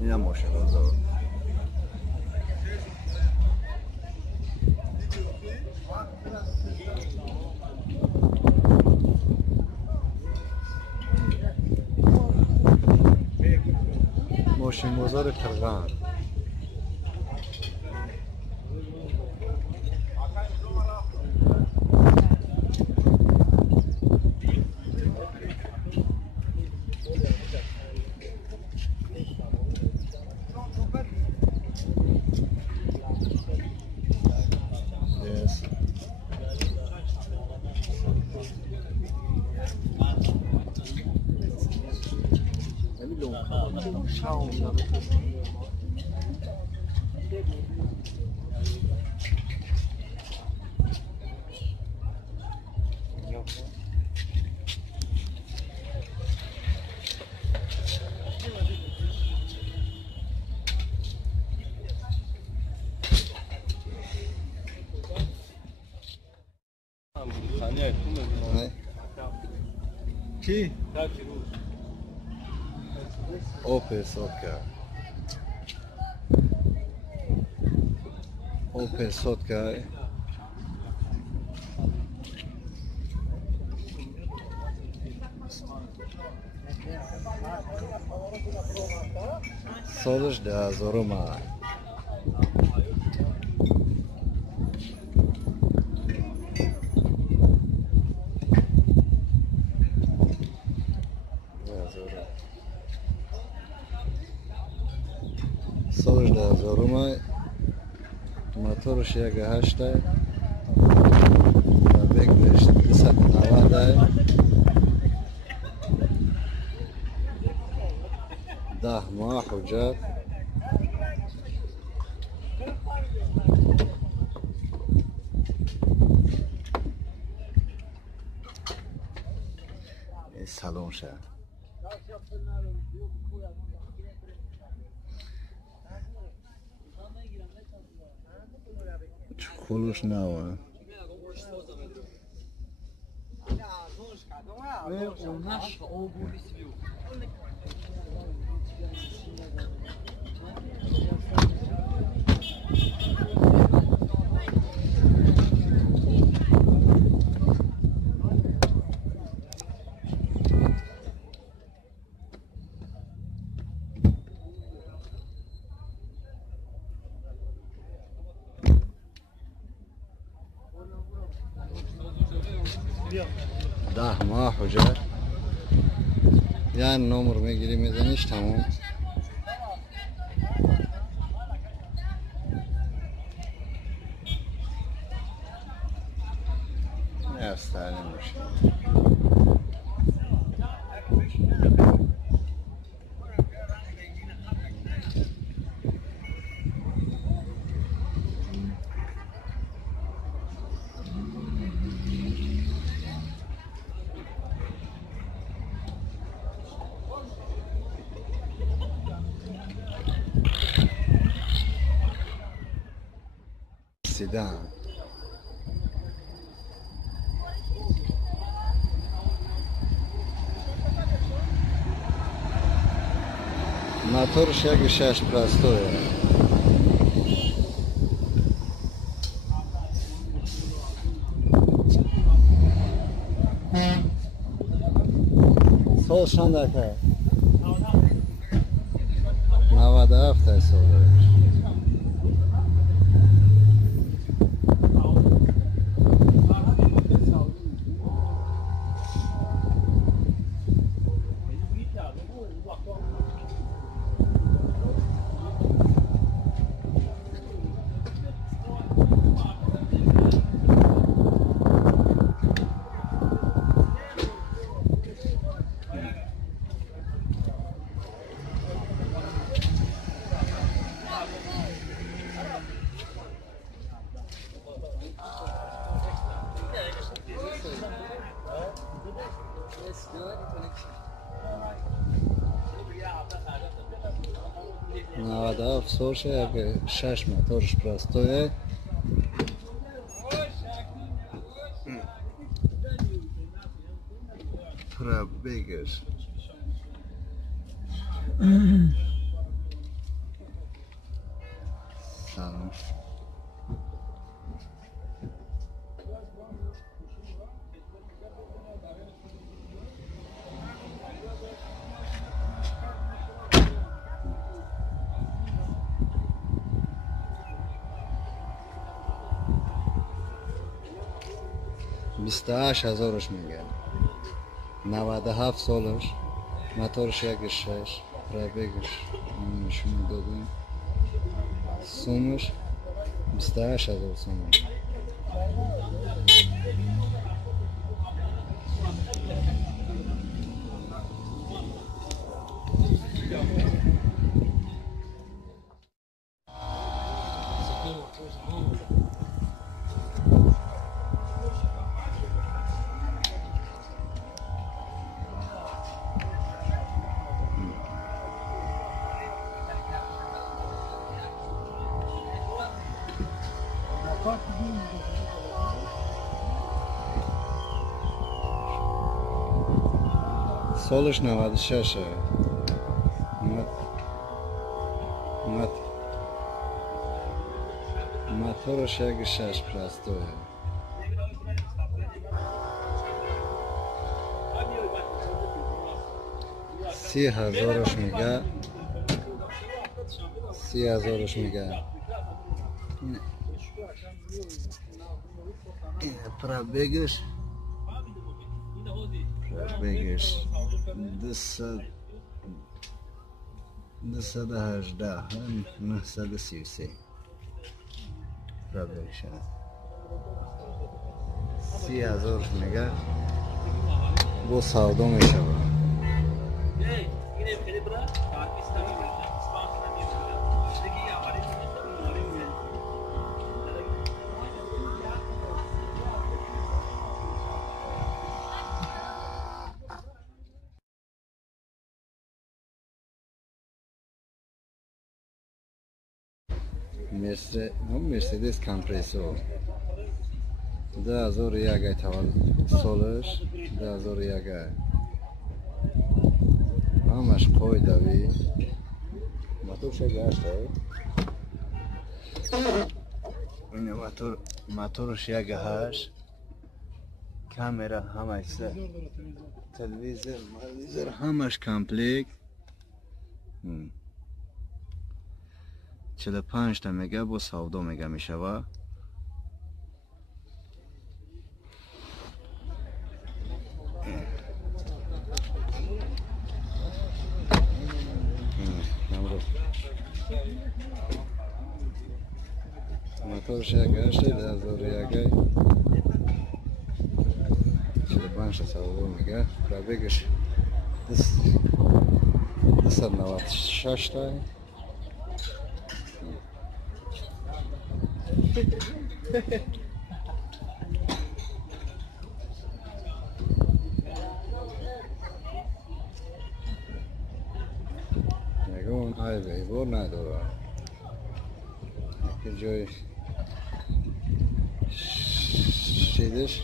این هم ماشین بازار. ماشین بازار قرغن. کی؟ اوپی سودکا اوپی سودکا سالش 10,000 ما سالش 10,000 ما موتورش 1.8 و بگیرش 190 10 ماه حجت این سالون شه خلوش نوه ده ماه حجت یعنی نمر میگیری میزنیش تموم نفستانی میشه سیدان موتورش 1.6 پلاستویه سالش چند که 97 سالش نواده افسوشه که 6 موتورش پلاستویه پرا بگیر 28,000 میگن. 97 سالش، موتورش 1.6 پرابگش نشون دادیم. سومش 28,000 سوم. سالش 96. موتورش 1.6 پلاستوه. سی هزارش میگه. 30,000 میگه. پرابگش 218 933 پرابگش 30,000 میگه. با سودا میشه. مرسدس کمپرسور 2001 تولد سالش 2001 همش قوی موتورش گشته. این موتورش 1.8 کامera همش تلویزیون همش کامپلیت. 45 تا میگه با سودا میگه میشوه. موتورش 1.8 2001 45 تا سودا میگه. پرابگش 296 تا. نگون های بور نداره که جای شیدش